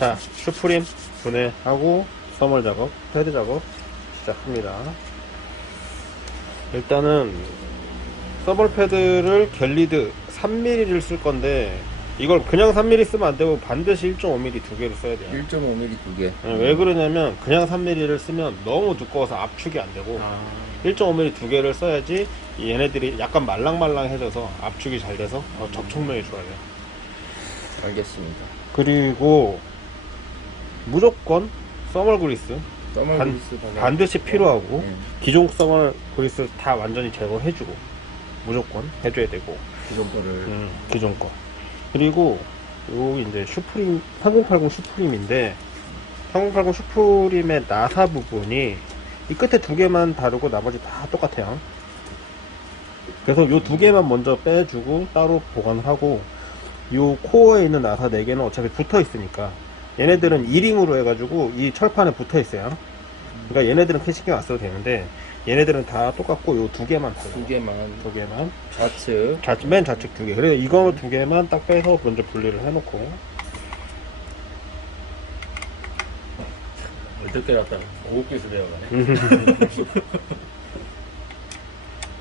자, 슈프림 분해하고 써멀 작업, 패드 작업 시작합니다. 일단은 써멀 패드를 갤리드 3mm를 쓸 건데 이걸 그냥 3mm 쓰면 안 되고 반드시 1.5mm 두 개를 써야 돼요. 1.5mm 두 개. 왜 그러냐면 그냥 3mm를 쓰면 너무 두꺼워서 압축이 안 되고 1.5mm 두 개를 써야지 얘네들이 약간 말랑말랑해져서 압축이 잘 돼서 접촉력이 좋아요. 알겠습니다. 그리고 무조건 써멀 그리스 써멀 그리스 반드시 필요하고 네. 기존 써멀 그리스 다 완전히 제거해주고 무조건 해줘야 되고 기존 거를 기존 거. 그리고 여기 이제 슈프림 3080 슈프림인데 3080 슈프림의 나사 부분이 이 끝에 두 개만 다르고 나머지 다 똑같아요. 그래서 요 두 개만 먼저 빼주고 따로 보관을 하고 요 코어에 있는 나사 4개는 어차피 붙어 있으니까 얘네들은 2링으로 해가지고 이 철판에 붙어 있어요. 그러니까 얘네들은 큰 신경 안 써도 되는데 얘네들은 다 똑같고 요 두 개만 달라요. 두 개만 좌측 맨 좌측 두 개. 그래서 이거 두 개만 딱 빼서 먼저 분리를 해놓고 어떻게 갔다 오국기수 되어가네.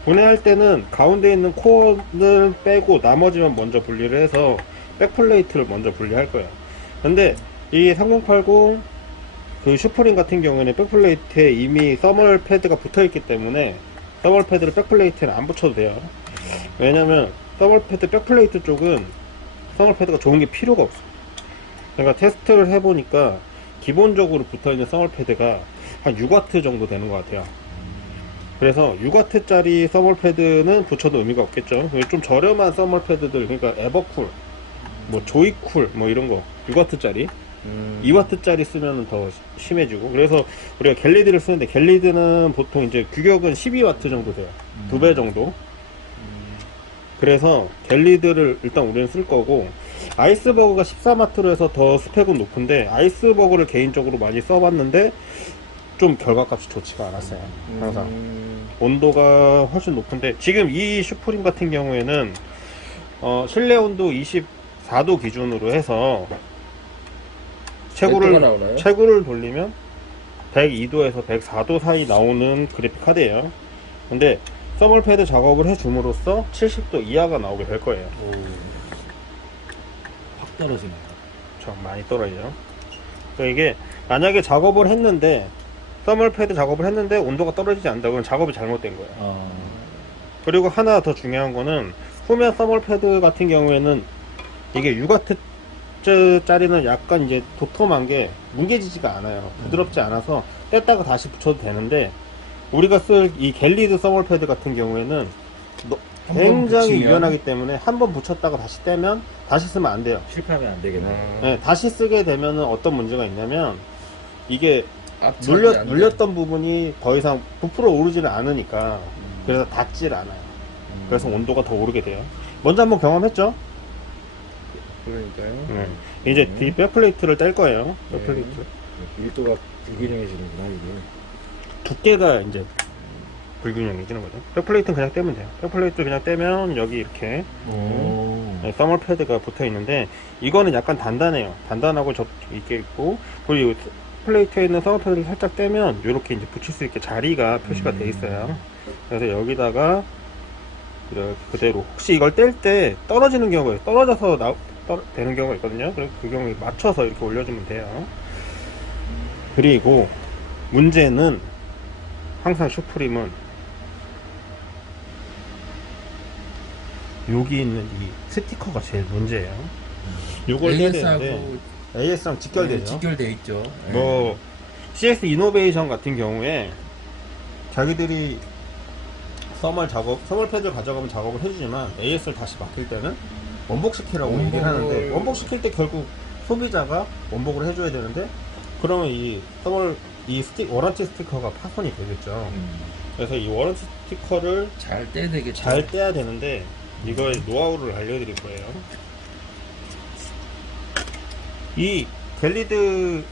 분해할 때는 가운데 있는 코어는 빼고 나머지만 먼저 분리를 해서 백플레이트를 먼저 분리할 거예요. 근데 이 3080 그 슈프림 같은 경우에는 백플레이트에 이미 써멀 패드가 붙어 있기 때문에 써멀 패드를 백플레이트에는 안 붙여도 돼요. 왜냐면 써멀 패드 백플레이트 쪽은 써멀 패드가 좋은 게 필요가 없어. 그러니까 테스트를 해보니까 기본적으로 붙어 있는 써멀 패드가 한 6W 정도 되는 것 같아요. 그래서 6W 짜리 써멀 패드는 붙여도 의미가 없겠죠. 좀 저렴한 써멀 패드들, 그러니까 에버쿨, 뭐 조이쿨, 뭐 이런 거 6W 짜리 2W 짜리 쓰면 더 심해지고. 그래서 우리가 갤리드를 쓰는데 갤리드는 보통 이제 규격은 12W 정도 돼요. 2배 정도. 그래서 갤리드를 일단 우리는 쓸 거고, 아이스버그가 14W로 해서 더 스펙은 높은데 아이스버그를 개인적으로 많이 써봤는데 좀 결과값이 좋지가 않았어요. 항상 온도가 훨씬 높은데 지금 이 슈프림 같은 경우에는 실내 온도 24도 기준으로 해서 채구를 돌리면 102도에서 104도 사이 나오는 그래픽 카드예요. 근데 써멀 패드 작업을 해줌으로써 70도 이하가 나오게 될 거예요. 확 떨어지네. 좀 많이 떨어지죠. 그러니까 이게 만약에 작업을 했는데 써멀 패드 작업을 했는데 온도가 떨어지지 않는다 그러면 작업이 잘못된 거예요. 그리고 하나 더 중요한 거는 후면 써멀 패드 같은 경우에는 이게 6W 짜리는 약간 이제 도톰한 게 뭉개지지가 않아요. 부드럽지 않아서 뗐다가 다시 붙여도 되는데 우리가 쓸 이 갤리드 써멀 패드 같은 경우에는 굉장히 유연하기 때문에 한번 붙였다가 다시 떼면 다시 쓰면 안 돼요. 실패하면 안 되겠네. 네, 다시 쓰게 되면 어떤 문제가 있냐면 이게 눌렸던 부분이 더 이상 부풀어 오르지를 않으니까 그래서 닿질 않아요. 그래서 온도가 더 오르게 돼요. 먼저 한번 경험했죠? 그러니까요. 이제 뒤 백플레이트를 뗄 거예요. 백플레이트. 밀도가 불균형해지는구나 이게. 두께가 이제 불균형해지는 거죠. 백플레이트는 그냥 떼면 돼요. 백플레이트 그냥 떼면 여기 이렇게 써멀 패드가 붙어 있는데 이거는 약간 단단해요. 단단하고 이게 있고, 그리고 플레이트에 있는 써멀 패드를 살짝 떼면 이렇게 이제 붙일 수 있게 자리가 표시가 돼 있어요. 그래서 여기다가 이렇게 그대로, 혹시 이걸 뗄 때 떨어지는 경우가 있어요. 떨어져서 되는 경우가 있거든요. 그래서 그 경우에 맞춰서 이렇게 올려주면 돼요. 그리고 문제는 항상 슈프림은 여기 있는 이 스티커가 제일 문제예요. 이걸 해야 되는데 AS랑 직결되죠. 직결돼 있죠. 뭐 CS 이노베이션 같은 경우에 자기들이 써멀 패드를 가져가면 작업을 해주지만 AS를 다시 맡길 때는 원복시키라고 얘기를 하는데, 원복시킬 때 결국 소비자가 원복을 해줘야 되는데 그러면 이 워런티 스티커가 파손이 되겠죠. 그래서 이 워런티 스티커를 잘 떼야 되겠죠. 잘 떼야 되는데 이거의 노하우를 알려드릴 거예요. 이 갤리드를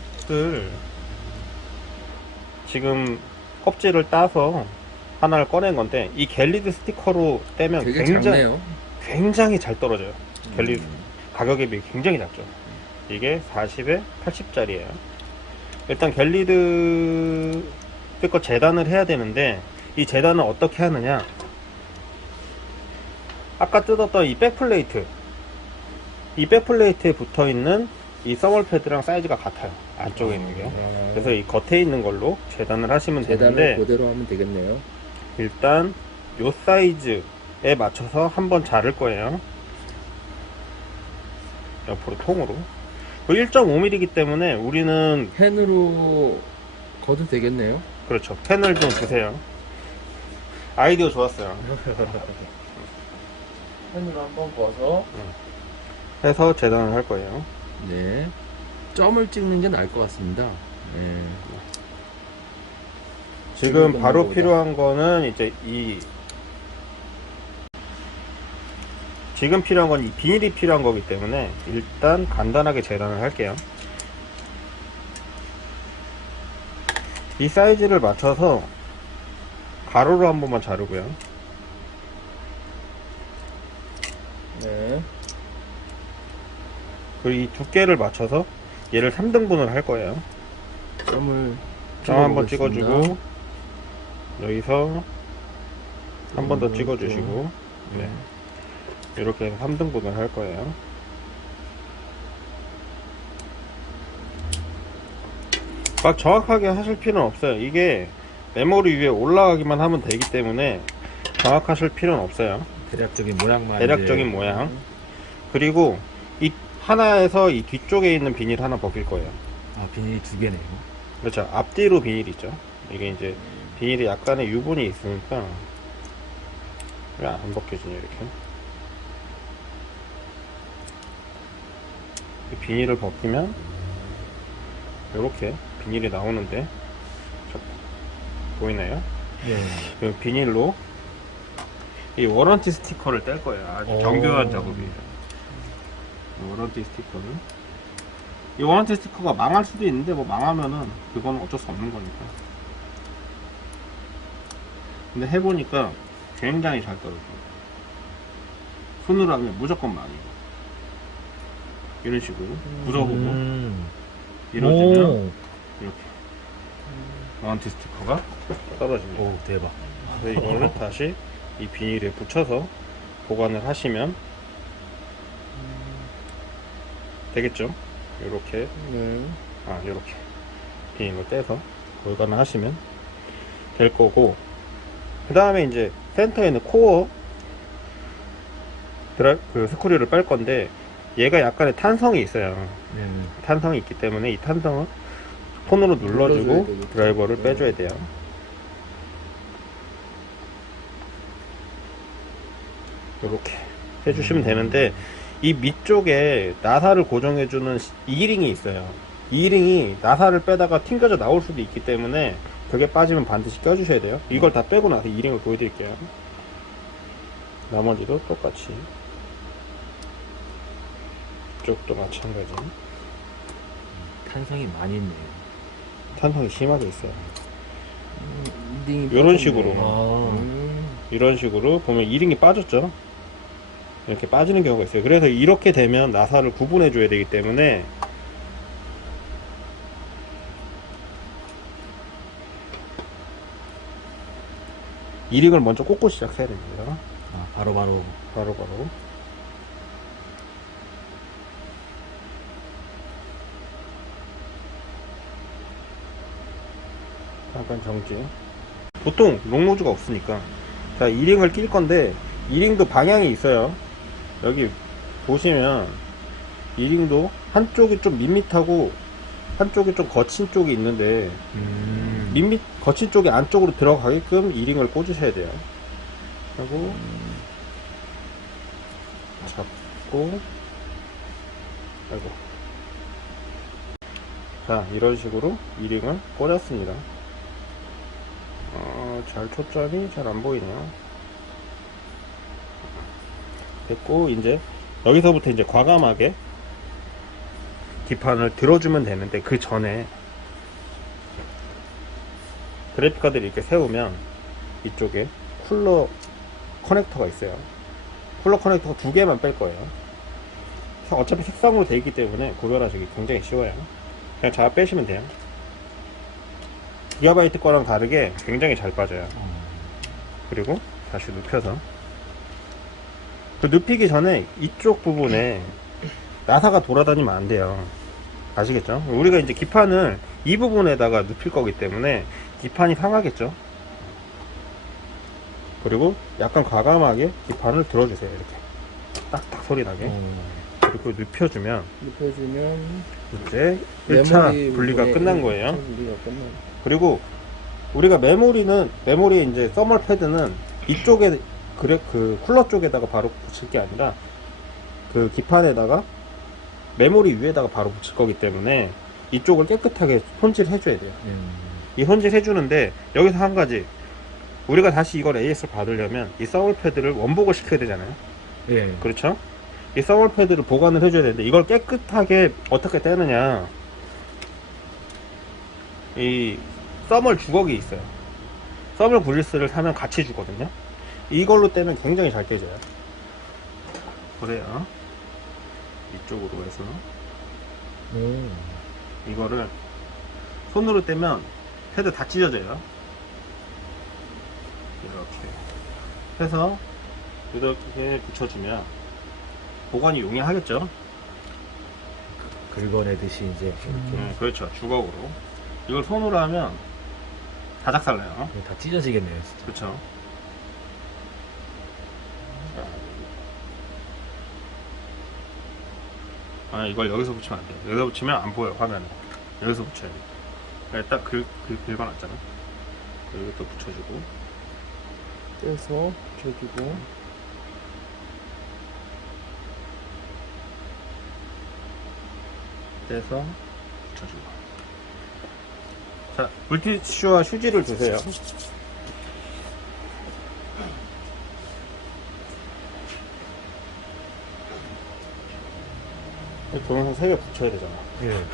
지금 껍질을 따서 하나를 꺼낸 건데 이 갤리드 스티커로 떼면 되게 작네요. 굉장히 잘 떨어져요. 갤리드 가격에 비해 굉장히 작죠. 이게 40에 80짜리예요. 일단 갤리드 거 재단을 해야 되는데, 이 재단을 어떻게 하느냐, 아까 뜯었던 이 백플레이트, 이 백플레이트에 붙어있는 이 서멀 패드랑 사이즈가 같아요, 안쪽에 있는 게요. 그래서 이 겉에 있는 걸로 재단을 하시면 재단을 되는데, 그대로 하면 되겠네요. 일단 요 사이즈에 맞춰서 한번 자를 거예요. 옆으로 통으로. 1.5mm이기 때문에 우리는, 펜으로 거도 되겠네요. 그렇죠, 펜을 좀 주세요. 아이디어 좋았어요. 펜으로 한번 거서 해서 재단을 할 거예요. 네, 점을 찍는 게 나을 것 같습니다. 네. 지금 지금 바로 거보다. 필요한 거는 이제 지금 필요한 건 이 비닐이 필요한 거기 때문에 일단 간단하게 재단을 할게요. 이 사이즈를 맞춰서 가로로 한 번만 자르고요. 네. 그리고 이 두께를 맞춰서 얘를 3등분을 할 거예요. 점을 점 한번 찍어보겠습니다. 찍어주고, 여기서 한 번 더 찍어주시고, 네. 이렇게 해서 3등분을 할 거예요. 막 정확하게 하실 필요는 없어요. 이게 메모리 위에 올라가기만 하면 되기 때문에 정확하실 필요는 없어요. 대략적인 모양만. 대략적인 모양. 그리고 이 하나에서 이 뒤쪽에 있는 비닐 하나 벗길 거예요. 아, 비닐이 두 개네요. 그렇죠. 앞뒤로 비닐이 있죠. 이게 이제 비닐이 약간의 유분이 있으니까 왜 안 벗겨지냐, 이렇게. 이 비닐을 벗기면 이렇게 비닐이 나오는데, 보이나요? 네. 그 비닐로 이 워런티 스티커를 뗄 거예요. 아주 정교한 작업이에요. 이 워런티 스티커를. 이 워런티 스티커가 망할 수도 있는데, 뭐 망하면은 그건 어쩔 수 없는 거니까. 근데 해보니까 굉장히 잘 떨어져요. 손으로 하면 무조건 망해요. 이런 식으로 부숴보고 이러지면 이렇게 워런티 스티커가 떨어집니다. 오, 대박. 그래서 이거를 다시 이 비닐에 붙여서 보관을 하시면 되겠죠. 이렇게, 네. 이렇게 비닐로 떼서 보관을 하시면 될 거고, 그 다음에 이제 센터에 있는 코어 그 스크류를 뺄 건데, 얘가 약간의 탄성이 있어요. 네. 탄성이 있기 때문에 이 탄성을 손으로 눌러주고 눌러줘야 되겠죠. 드라이버를 네. 빼줘야 돼요. 이렇게 해주시면 되는데, 이 밑쪽에 나사를 고정해주는 이링이 있어요. 이링이 나사를 빼다가 튕겨져 나올 수도 있기 때문에 그게 빠지면 반드시 껴주셔야 돼요. 이걸 다 빼고 나서 이링을 보여드릴게요. 나머지도 똑같이, 이쪽도 마찬가지. 탄성이 많이 있네요. 탄성이 심하게 있어요. 이링이 이런 빠졌네. 식으로. 아. 이런 식으로 보면 이링이 빠졌죠. 이렇게 빠지는 경우가 있어요. 그래서 이렇게 되면 나사를 구분해 줘야 되기 때문에 이링을 먼저 꽂고 시작해야 됩니다. 아, 바로바로. 바로바로. 잠깐 정지. 보통 롱노즈가 없으니까, 자, 이링을 낄 건데, 이링도 방향이 있어요. 여기 보시면 이링도 한쪽이 좀 밋밋하고 한쪽이 좀 거친 쪽이 있는데, 거친 쪽이 안쪽으로 들어가게끔 이링을 꽂으셔야 돼요. 하고 잡고, 아이고, 자, 이런 식으로 이링을 꽂았습니다. 잘 초점이 잘 안 보이네요. 됐고, 이제 여기서부터 이제 과감하게 기판을 들어주면 되는데, 그 전에 그래픽카드를 이렇게 세우면 이쪽에 쿨러 커넥터가 있어요. 쿨러 커넥터가 2개만 뺄 거예요. 어차피 색상으로 되어 있기 때문에 구별하시기 굉장히 쉬워요. 그냥 잘 빼시면 돼요. 기가바이트 거랑 다르게 굉장히 잘 빠져요. 그리고 다시 눕혀서, 그 눕히기 전에 이쪽 부분에 나사가 돌아다니면 안 돼요. 아시겠죠? 우리가 이제 기판을 이 부분에다가 눕힐 거기 때문에 기판이 상하겠죠. 그리고 약간 과감하게 기판을 들어주세요. 이렇게 딱딱 소리 나게. 그리고 눕혀주면 눕혀주면 이제 1차 메모리 분리가 부분에 끝난 거예요. 1차 분리가 끝나요. 그리고 우리가 메모리 이제 써멀 패드는 이쪽에 그 쿨러 쪽에다가 바로 붙일 게 아니라 그 기판에다가 메모리 위에다가 바로 붙일 거기 때문에 이쪽을 깨끗하게 손질 해줘야 돼요. 이 손질 해주는데 여기서 한 가지, 우리가 다시 이걸 AS를 받으려면 이 써멀 패드를 원복을 시켜야 되잖아요. 예. 그렇죠? 이 써멀 패드를 보관을 해줘야 되는데 이걸 깨끗하게 어떻게 떼느냐, 이 써멀 주걱이 있어요. 써멀 그리스를 사면 같이 주거든요. 이걸로 떼면 굉장히 잘 떼져요. 그래요. 이쪽으로 해서 이거를 손으로 떼면 패드 다 찢어져요. 이렇게 해서 이렇게 붙여주면 보관이 용이하겠죠. 긁어내듯이 이제 이렇게 그렇죠. 주걱으로. 이걸 손으로 하면 다작살나요. 다 찢어지겠네요, 진짜. 그렇죠. 아, 이걸 여기서 붙이면 안 돼요. 여기서 붙이면 안 보여, 화면에. 여기서 붙여야 돼요. 그러니까 딱 긁어놨잖아. 여기 또 붙여주고. 떼서 붙여주고, 떼서 붙여주고. 자, 물티슈와 휴지를 주세요. 동영상 3개 붙여야 되잖아. 예.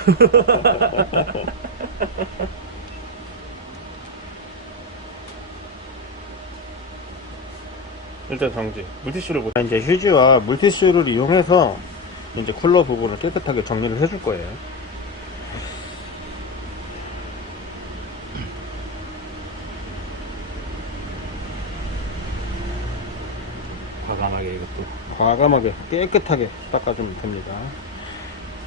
일단 정지. 물티슈를 못, 이제 휴지와 물티슈를 이용해서 이제 쿨러 부분을 깨끗하게 정리를 해줄 거예요. 과감하게 이것도. 과감하게 깨끗하게 닦아주면 됩니다.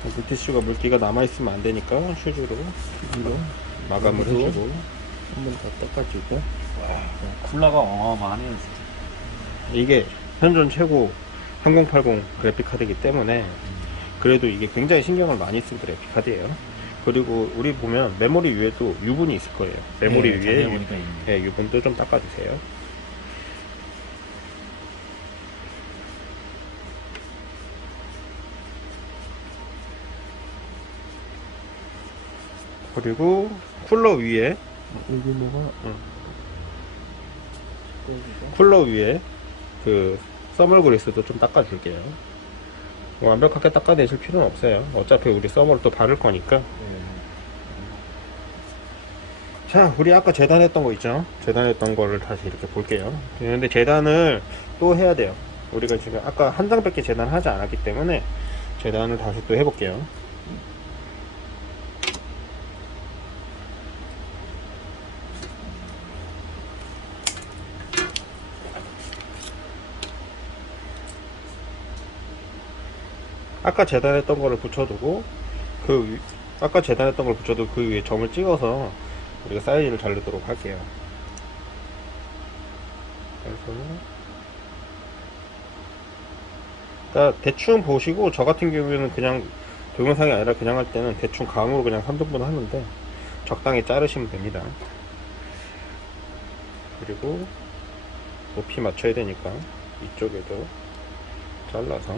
물티슈가 물기가 남아있으면 안 되니까 휴지로 마감을 휴지로. 해주고. 한번 더 닦아주고. 쿨러가 어마어마하네요, 진짜. 이게 현존 최고 3080 그래픽 카드이기 때문에 그래도 이게 굉장히 신경을 많이 쓴 그래픽 카드예요. 그리고 우리 보면 메모리 위에도 유분이 있을 거예요. 메모리 예, 위에 자세히 보니까 있네. 예, 유분도 좀 닦아주세요. 그리고 쿨러 위에 여기 뭐가, 쿨러 위에 그 써멀 그리스도 좀 닦아줄게요. 뭐 완벽하게 닦아내실 필요는 없어요. 어차피 우리 써멀 또 바를 거니까. 자, 우리 아까 재단했던 거 있죠? 재단했던 거를 다시 이렇게 볼게요. 근데 재단을 또 해야 돼요. 우리가 지금 아까 한 장밖에 재단하지 않았기 때문에 재단을 다시 또 해볼게요. 아까 재단했던 거를 붙여두고 아까 재단했던 걸 붙여도 그 위에 점을 찍어서 우리가 사이즈를 자르도록 할게요. 그래서 대충 보시고, 저 같은 경우에는 그냥 동영상이 아니라 그냥 할 때는 대충 감으로 그냥 3등분 하는데 적당히 자르시면 됩니다. 그리고 높이 맞춰야 되니까 이쪽에도 잘라서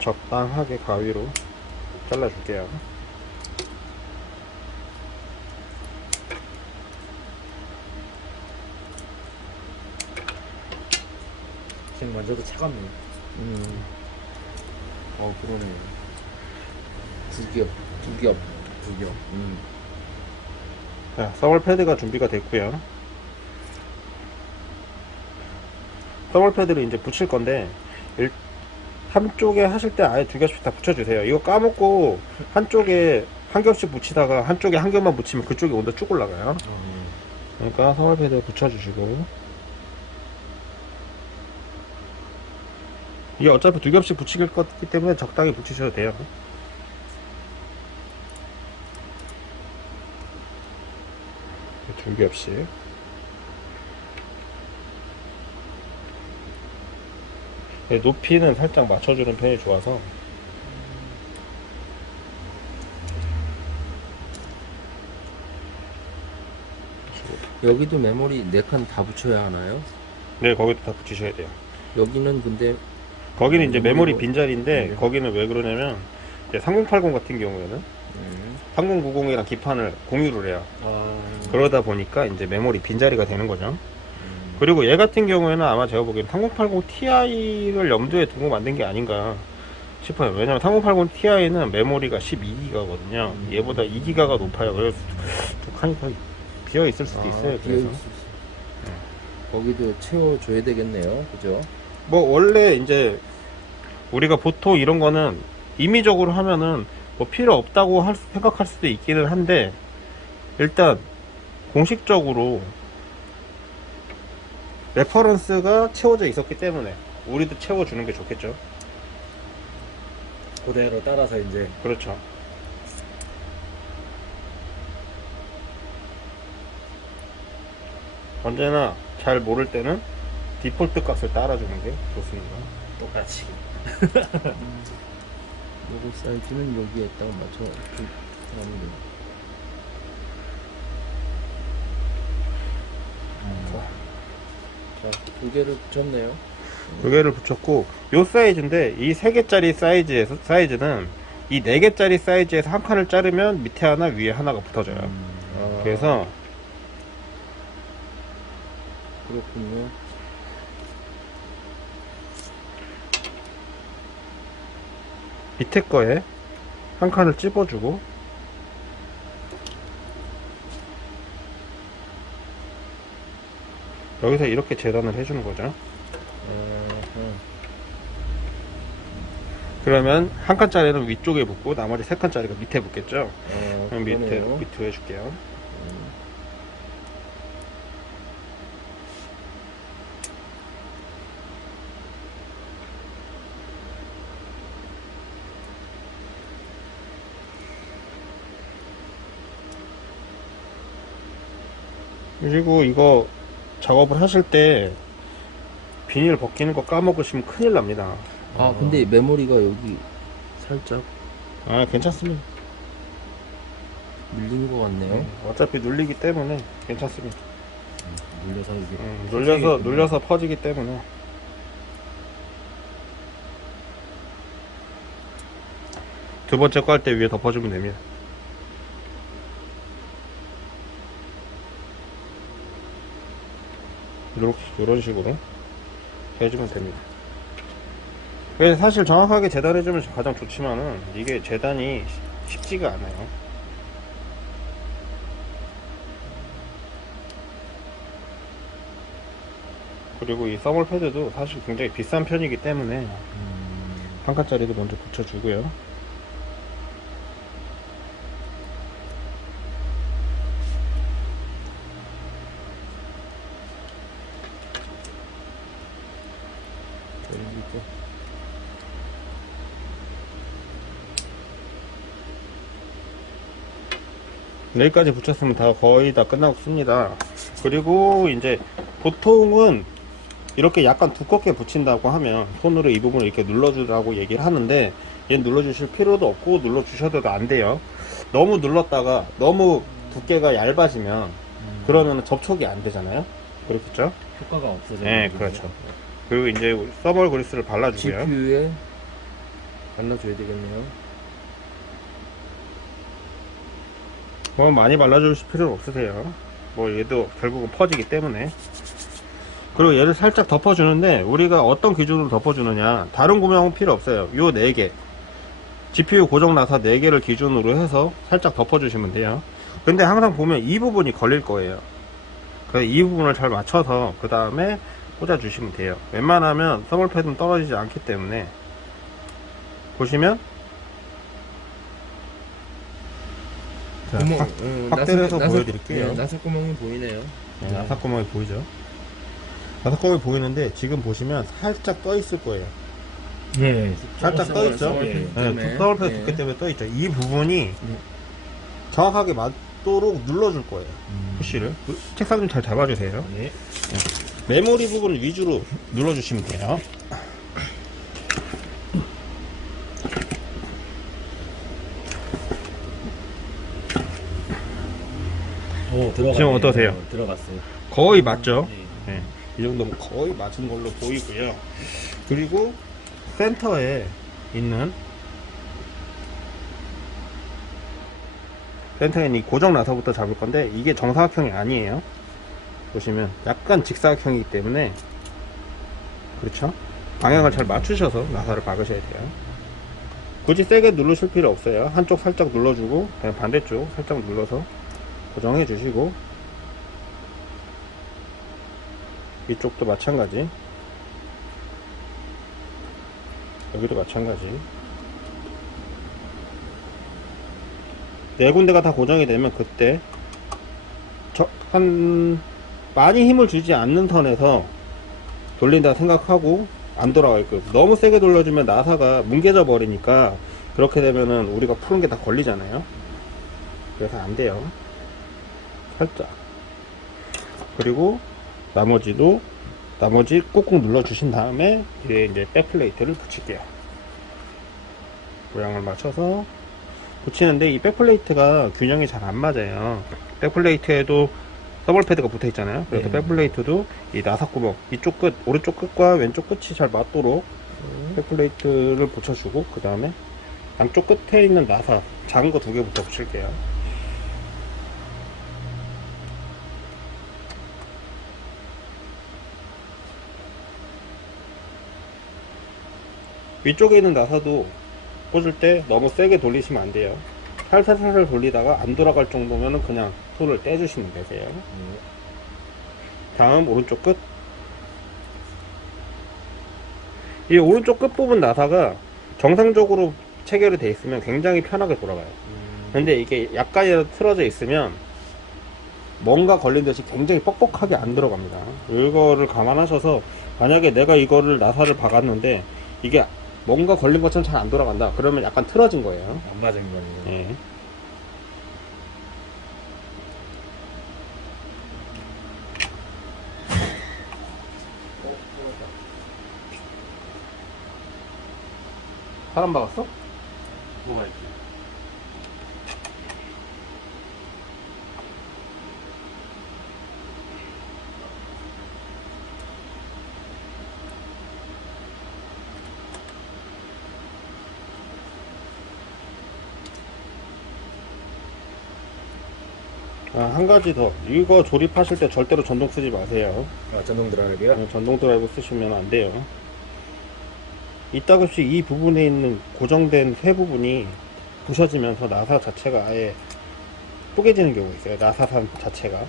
적당하게 가위로 잘라줄게요. 지금 만져도 차갑네요. 그러네. 두 겹. 자, 써멀 패드가 준비가 됐고요. 서멀 패드를 이제 붙일 건데 한쪽에 하실 때 아예 두 겹씩 다 붙여주세요. 이거 까먹고 한쪽에 한 겹씩 붙이다가 한쪽에 한 겹만 붙이면 그쪽에 온도 쭉 올라가요. 그러니까 서멀 패드 붙여주시고, 이게 어차피 두 겹씩 붙일 거기 때문에 적당히 붙이셔도 돼요. 두 겹씩. 높이는 살짝 맞춰주는 편이 좋아서. 여기도 메모리 4칸 다 붙여야 하나요? 네, 거기도 다 붙이셔야 돼요. 여기는 근데 거기는 이제 메모리 메모리로- 빈자리인데, 네. 거기는 왜 그러냐면, 이제 3080 같은 경우에는 3090이랑 기판을 공유를 해요. 그러다 보니까 이제 메모리 빈자리가 되는 거죠. 그리고 얘 같은 경우에는 아마 제가 보기엔 3080 Ti를 염두에 두고 만든 게 아닌가 싶어요. 왜냐면 3080 Ti는 메모리가 12기가거든요. 얘보다 2기가가 높아요. 그래서 두 칸이 더 비어 있을 수도 있어요. 그래서 거기도 채워줘야 되겠네요. 그죠? 뭐 원래 이제 우리가 보통 이런 거는 임의적으로 하면은 뭐 필요 없다고 생각할 수도 있기는 한데, 일단 공식적으로 레퍼런스가 채워져 있었기 때문에 우리도 채워주는 게 좋겠죠. 그대로 따라서 이제 그렇죠. 언제나 잘 모를 때는 디폴트 값을 따라주는 게 좋습니다. 똑같이. 요거 사이즈는 여기에다가 맞춰 하면 돼요. 자, 2개를 붙였네요. 두 개를 붙였고, 요 사이즈인데 이 3개짜리 사이즈는 이 4개짜리 사이즈에서 한 칸을 자르면 밑에 하나 위에 하나가 붙어져요. 아, 그래서 그렇군요. 밑에 거에 한 칸을 찝어주고, 여기서 이렇게 재단을 해주는 거죠. 그러면 한 칸짜리는 위쪽에 붙고 나머지 3칸짜리가 밑에 붙겠죠. 그럼 밑으로 해줄게요. 그리고 이거 작업을 하실 때 비닐 벗기는 거 까먹으시면 큰일 납니다. 아, 근데 메모리가 여기 살짝 아, 괜찮습니다. 밀린 것 같네요. 어차피 눌리기 때문에 괜찮습니다. 눌려서 이게 눌려서 퍼지기 때문에. 두 번째 거 할 때 위에 덮어주면 됩니다. 이런 식으로 해주면 됩니다. 그래서 사실 정확하게 재단해주면 가장 좋지만은 이게 재단이 쉽지가 않아요. 그리고 이 서멀 패드도 사실 굉장히 비싼 편이기 때문에 한 칸짜리도 먼저 붙여주고요. 그리고 여기까지 붙였으면 다 거의 다 끝났습니다. 그리고 이제 보통은 이렇게 약간 두껍게 붙인다고 하면 손으로 이 부분을 이렇게 눌러주라고 얘기를 하는데, 얘는 눌러주실 필요도 없고 눌러주셔도 안 돼요. 너무 눌렀다가 너무 두께가 얇아지면 그러면 접촉이 안 되잖아요. 그렇겠죠? 효과가 없어져요. 네, 그렇죠. 그리고 이제 서멀 그리스를 발라주고요. GPU에 발라줘야 되겠네요. 뭐 많이 발라주실 필요는 없으세요. 뭐 얘도 결국은 퍼지기 때문에. 그리고 얘를 살짝 덮어주는데 우리가 어떤 기준으로 덮어주느냐, 다른 구명은 필요 없어요. 요 4개 GPU 고정나사 4개를 기준으로 해서 살짝 덮어주시면 돼요. 근데 항상 보면 이 부분이 걸릴 거예요. 그래서 이 부분을 잘 맞춰서 그 다음에 꽂아주시면 돼요. 웬만하면 서멀 패드는 떨어지지 않기 때문에 보시면 자, 확대를 해서 보여드릴게요. 네, 나사 구멍이 보이네요. 네, 나사구멍이 보이죠? 나사구멍이 보이는데 지금 보시면 살짝 떠 있을 거예요. 예. 살짝 떠 있죠? 예. 네, 서멀 패드 두께 때문에 떠 있죠. 이 부분이 정확하게 맞도록 눌러줄 거예요. 푸시를. 책상 좀 잘 잡아주세요. 네. 메모리 부분 위주로 눌러주시면 돼요. 들어가네요. 지금 어떠세요? 들어갔어요. 거의 맞죠? 예. 네, 이 정도면 거의 맞은 걸로 보이고요. 그리고 센터에 있는 이 고정 나사부터 잡을 건데 이게 정사각형이 아니에요. 보시면 약간 직사각형이기 때문에 그렇죠? 방향을 잘 맞추셔서 나사를 박으셔야 돼요. 굳이 세게 누르실 필요 없어요. 한쪽 살짝 눌러주고 그냥 반대쪽 살짝 눌러서 고정해 주시고 이쪽도 마찬가지, 여기도 마찬가지. 네 군데가 다 고정이 되면 그때 많이 힘을 주지 않는 선에서 돌린다 생각하고 안 돌아갈 거예요. 너무 세게 돌려주면 나사가 뭉개져 버리니까 그렇게 되면은 우리가 푸는 게 다 걸리잖아요. 그래서 안 돼요. 살짝. 그리고 나머지 꾹꾹 눌러 주신 다음에 뒤에 이제 백플레이트를 붙일게요. 모양을 맞춰서 붙이는데 이 백플레이트가 균형이 잘 안 맞아요. 백플레이트에도 서멀 패드가 붙어 있잖아요. 그래서 백플레이트도 이 나사구멍 이쪽 끝, 오른쪽 끝과 왼쪽 끝이 잘 맞도록 백플레이트를 붙여주고 그 다음에 양쪽 끝에 있는 나사 작은 거 2개부터 붙일게요. 위쪽에 있는 나사도 꽂을 때 너무 세게 돌리시면 안 돼요. 살살살살 돌리다가 안 돌아갈 정도면 그냥 손을 떼주시면 되세요. 다음 오른쪽 끝. 이 오른쪽 끝부분 나사가 정상적으로 체결이 되어 있으면 굉장히 편하게 돌아가요. 근데 이게 약간이라도 틀어져 있으면 뭔가 걸린 듯이 굉장히 뻑뻑하게 안 들어갑니다. 이거를 감안하셔서 만약에 내가 이거를 나사를 박았는데 이게 뭔가 걸린 것처럼 잘 안 돌아간다 그러면 약간 틀어진 거예요. 안 맞은 거네요. 예. 사람 박았어? 뭐가 있지? 한 가지 더. 이거 조립하실 때 절대로 전동 쓰지 마세요. 전동 드라이브요? 전동 드라이브 쓰시면 안 돼요. 이따금씩 이 부분에 있는 고정된 쇠 부분이 부서지면서 나사 자체가 아예 쪼개지는 경우가 있어요. 나사산 자체가.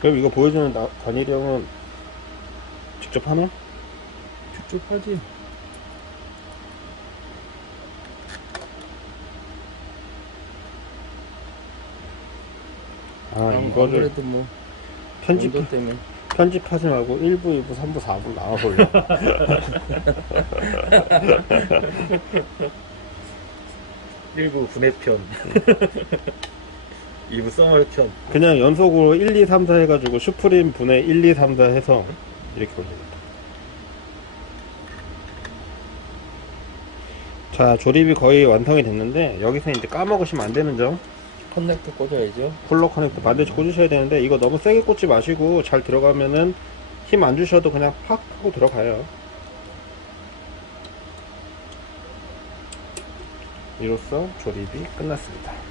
그럼 이거 보여주는 단일이 형은 직접 하나? 직접 하지. 이거를 아무래도 뭐 편집 온도 때문에. 편집하지 말고 1부, 2부, 3부, 4부 나와볼래. 1부 분해편 2부 써멀편. 그냥 연속으로 1, 2, 3, 4 해가지고 슈프림 분해 1, 2, 3, 4 해서 이렇게 올리겠다. 자, 조립이 거의 완성이 됐는데 여기서 이제 까먹으시면 안 되는 점, 커넥터 꽂아야죠. 쿨러 커넥터 반드시 꽂으셔야 되는데 이거 너무 세게 꽂지 마시고 잘 들어가면은 힘 안 주셔도 그냥 팍 하고 들어가요. 이로써 조립이 끝났습니다.